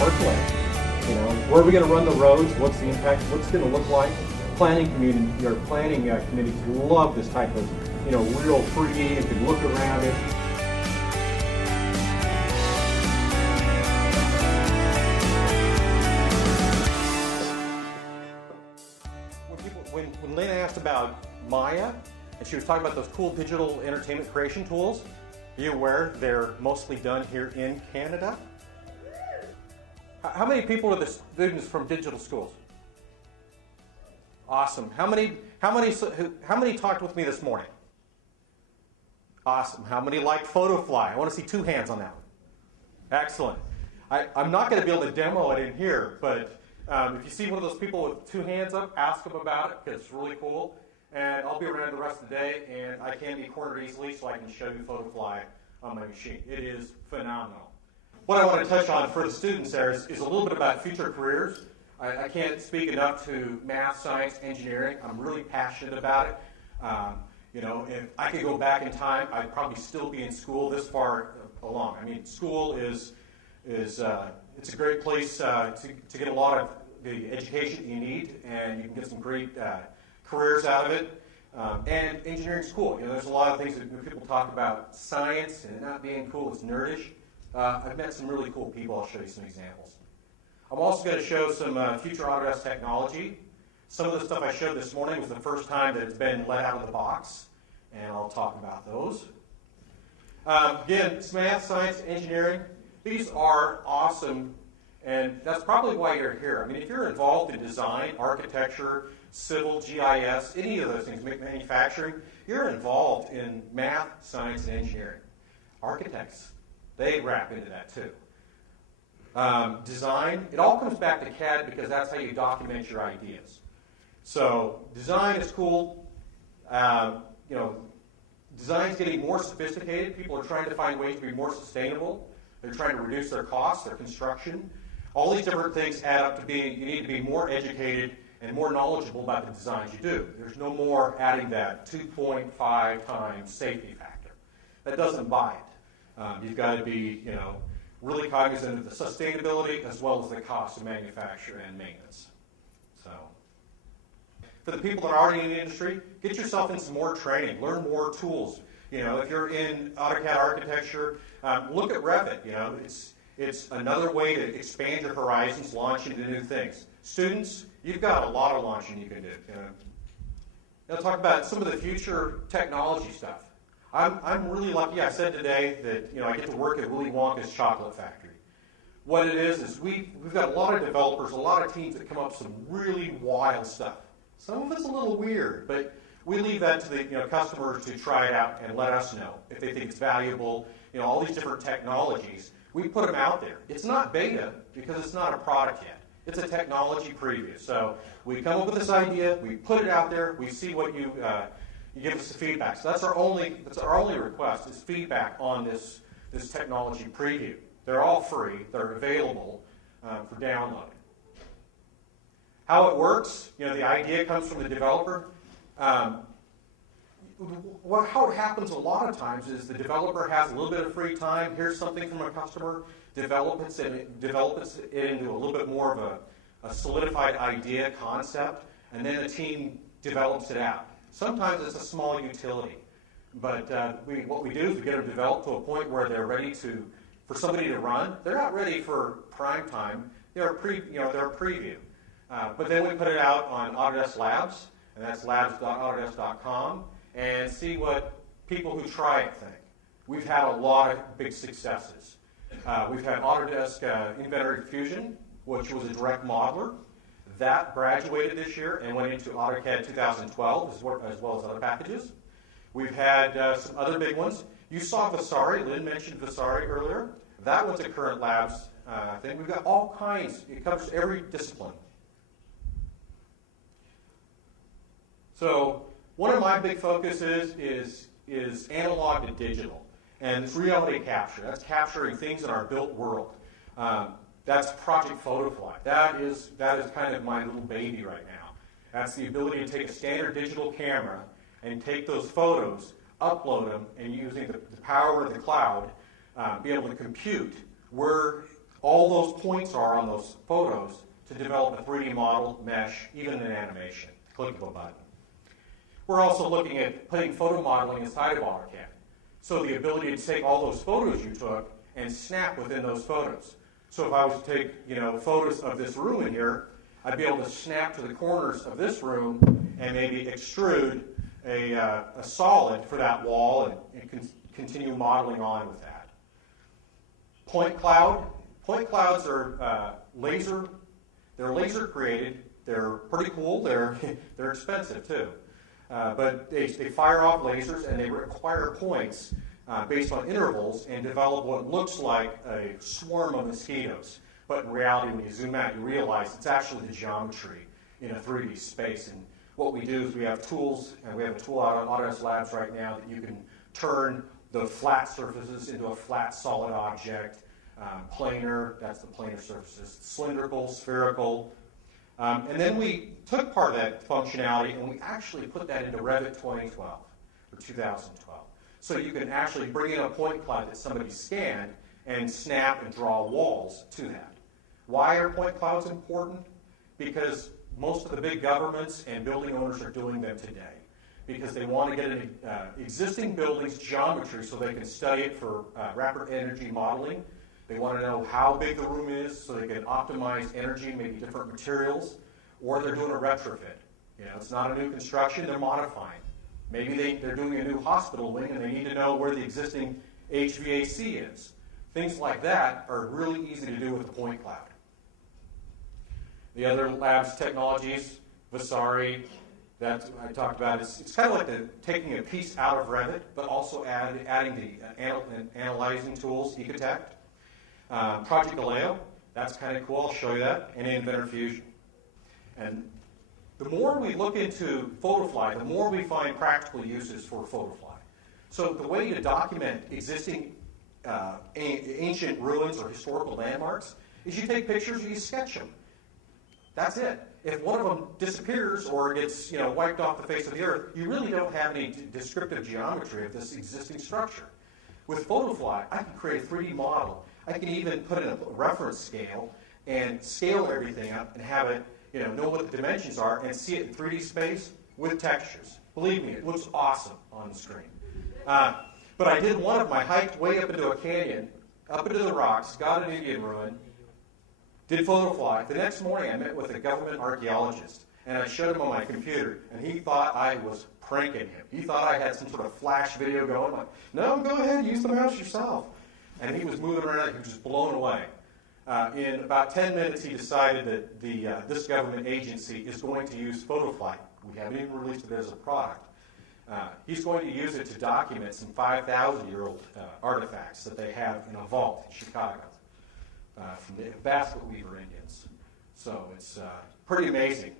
parkway. Where are we going to run the roads? What's the impact? What's it going to look like? Planning committees love this type of, real 3D. You can look around it. When Lena asked about Maya, and she was talking about those cool digital entertainment creation tools, are you aware they're mostly done here in Canada? How many people are the students from digital schools? Awesome. How many talked with me this morning? Awesome. How many liked PhotoFly? I want to see 2 hands on that one. Excellent. I'm not going to be able to demo it in here, but if you see one of those people with 2 hands up, ask them about it because it's really cool. And I'll be around the rest of the day, and I can't be cornered easily, so I can show you PhotoFly on my machine. It is phenomenal. What I want to touch on for the students there is a little bit about future careers. I can't speak enough to math, science, engineering. I'm really passionate about it. If I could go back in time, I'd probably still be in school this far along. I mean, school is it's a great place to get a lot of the education you need, and you can get some great careers out of it. And engineering school. There's a lot of things that people talk about science and it not being cool. It's nerdish. I've met some really cool people. I'll show you some examples. I'm also going to show some future Autodesk technology. Some of the stuff I showed this morning was the first time that it's been let out of the box, and I'll talk about those. Again, it's math, science, engineering. These are awesome, and that's probably why you're here. I mean, if you're involved in design, architecture, civil, GIS, any of those things, manufacturing, you're involved in math, science, and engineering. Architects, they wrap into that too. Design, it all comes back to CAD because that's how you document your ideas. So design is cool. Design's getting more sophisticated. People are trying to find ways to be more sustainable. They're trying to reduce their costs, their construction. All these different things add up to being, you need to be more educated and more knowledgeable about the designs you do. There's no more adding that 2.5 times safety factor. That doesn't buy it. You've got to be, really cognizant of the sustainability as well as the cost of manufacture and maintenance. So, for the people that are already in the industry, get yourself in some more training, learn more tools. If you're in AutoCAD architecture, look at Revit. It's another way to expand your horizons, launch into new things. Students, you've got a lot of launching you can do. Now talk about some of the future technology stuff. I'm really lucky. I said today that I get to work at Willy Wonka's chocolate factory. What it is we've got a lot of developers, a lot of teams that come up with some really wild stuff. Some of it's a little weird, but we leave that to the customers to try it out and let us know if they think it's valuable. All these different technologies, we put them out there. It's not beta because it's not a product yet. It's a technology preview. So we come up with this idea, we put it out there, we see what you give us the feedback. So that's our only request is feedback on this technology preview. They're all free. They're available for download. How it works, the idea comes from the developer. How it happens a lot of times is the developer has a little bit of free time, hears something from a customer, develops it into a little bit more of a solidified idea, concept, and then the team develops it out. Sometimes it's a small utility, but what we do is we get them developed to a point where they're ready for somebody to run. They're not ready for prime time. They're a preview. But then we put it out on Autodesk Labs, and that's labs.autodesk.com, and see what people who try it think. We've had a lot of big successes. We've had Autodesk Inventor Fusion, which was a direct modeler. That graduated this year and went into AutoCAD 2012 as well as other packages. We've had some other big ones. You saw Vasari. Lynn mentioned Vasari earlier. That one's a current labs thing. We've got all kinds. It covers every discipline. So one of my big focuses is analog to digital. And it's reality capture. That's capturing things in our built world. That's Project PhotoFly. That is kind of my little baby right now. That's the ability to take a standard digital camera and take those photos, upload them, and using the power of the cloud, be able to compute where all those points are on those photos to develop a 3D model, mesh, even an animation. Click of a button. We're also looking at putting photo modeling inside of AutoCAD. So the ability to take all those photos you took and snap within those photos. So if I was to take, photos of this room in here, I'd be able to snap to the corners of this room and maybe extrude a solid for that wall and continue modeling on with that. Point cloud. Point clouds are they're laser created. They're pretty cool. They're expensive too. But they fire off lasers and they require points based on intervals and develop what looks like a swarm of mosquitoes. But in reality, when you zoom out, you realize it's actually the geometry in a 3D space. And what we do is we have tools, and we have a tool out on Autodesk Labs right now that you can turn the flat surfaces into a flat solid object. Planar, that's the planar surfaces. Cylindrical, spherical. And then we took part of that functionality and we actually put that into Revit 2012 or 2012. So you can actually bring in a point cloud that somebody scanned and snap and draw walls to that. Why are point clouds important? Because most of the big governments and building owners are doing them today. Because they want to get an existing building's geometry so they can study it for rapid energy modeling. They want to know how big the room is so they can optimize energy, maybe different materials, or they're doing a retrofit. It's not a new construction, they're modifying. Maybe they're doing a new hospital wing and they need to know where the existing HVAC is. Things like that are really easy to do with a point cloud. The other labs technologies, Vasari, that I talked about, it's kind of like taking a piece out of Revit, but also adding the analyzing tools, Ecotect. Project Galileo, that's kind of cool, I'll show you that, and Inventor Fusion. And the more we look into PhotoFly, the more we find practical uses for PhotoFly. So the way to document existing ancient ruins or historical landmarks is you take pictures and you sketch them. That's it. If one of them disappears or gets wiped off the face of the earth, you really don't have any descriptive geometry of this existing structure. With PhotoFly, I can create a 3D model. I can even put in a reference scale and scale everything up and have it know what the dimensions are and see it in 3D space with textures. Believe me, it looks awesome on the screen. But I did one of them. I hiked way up into a canyon, up into the rocks, got an Indian ruin, did PhotoFly. The next morning I met with a government archaeologist and I showed him on my computer and he thought I was pranking him. He thought I had some sort of flash video going. I'm like, no, go ahead, use the mouse yourself. And he was moving around, he was just blown away. In about 10 minutes, he decided that this government agency is going to use PhotoFly. We haven't even released it as a product. He's going to use it to document some 5,000-year-old artifacts that they have in a vault in Chicago from the Basket Weaver Indians. So it's pretty amazing.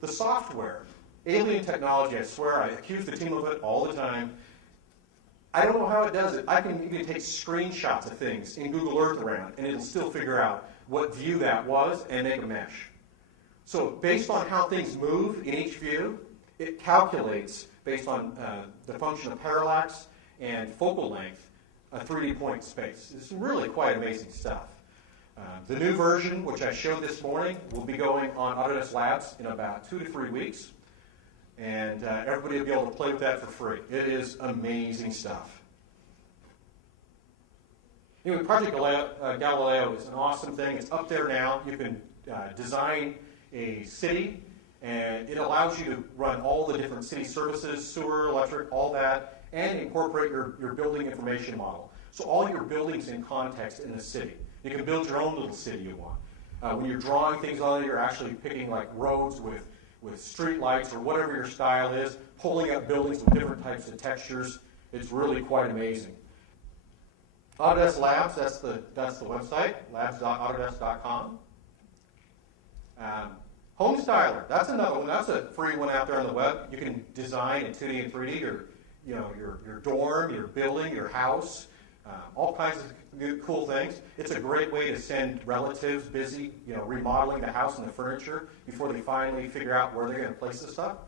The software, alien technology, I swear, I accuse the team of it all the time. I don't know how it does it. I can even take screenshots of things in Google Earth around, and it'll still figure out what view that was and make a mesh. So based on how things move in each view, it calculates, based on the function of parallax and focal length, a 3D point space. It's really quite amazing stuff. The new version, which I showed this morning, will be going on Autodesk Labs in about 2 to 3 weeks. And everybody will be able to play with that for free. It is amazing stuff. Anyway, Project Galileo is an awesome thing. It's up there now. You can design a city, and it allows you to run all the different city services, sewer, electric, all that, and incorporate your building information model. So all your buildings in context in the city. You can build your own little city you want. When you're drawing things on it, you're actually picking like roads with street lights or whatever your style is, pulling up buildings with different types of textures. It's really quite amazing. Autodesk Labs, that's the website, labs.autodesk.com. Home Styler, that's another one. That's a free one out there on the web. You can design in 2D and 3D your dorm, your building, your house, all kinds of cool things. It's a great way to send relatives busy, remodeling the house and the furniture before they finally figure out where they're going to place the stuff.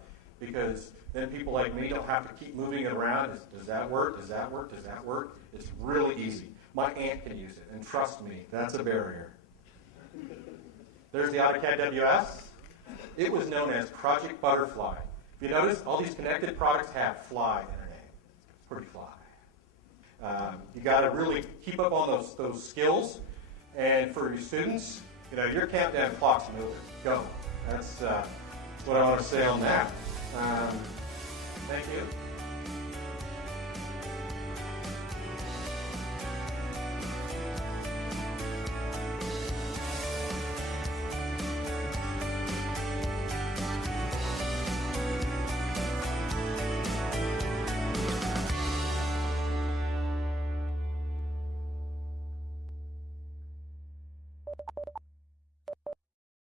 Because then people like me don't have to keep moving it around. Does that work? Does that work? Does that work? It's really easy. My aunt can use it, and trust me, that's a barrier. There's the AutoCAD WS. It was known as Project Butterfly. If you notice, all these connected products have fly in their name. It's pretty fly. You got to really keep up on those skills. And for your students, your countdown clock's moving. Go. That's what I want to say on that. Thank you.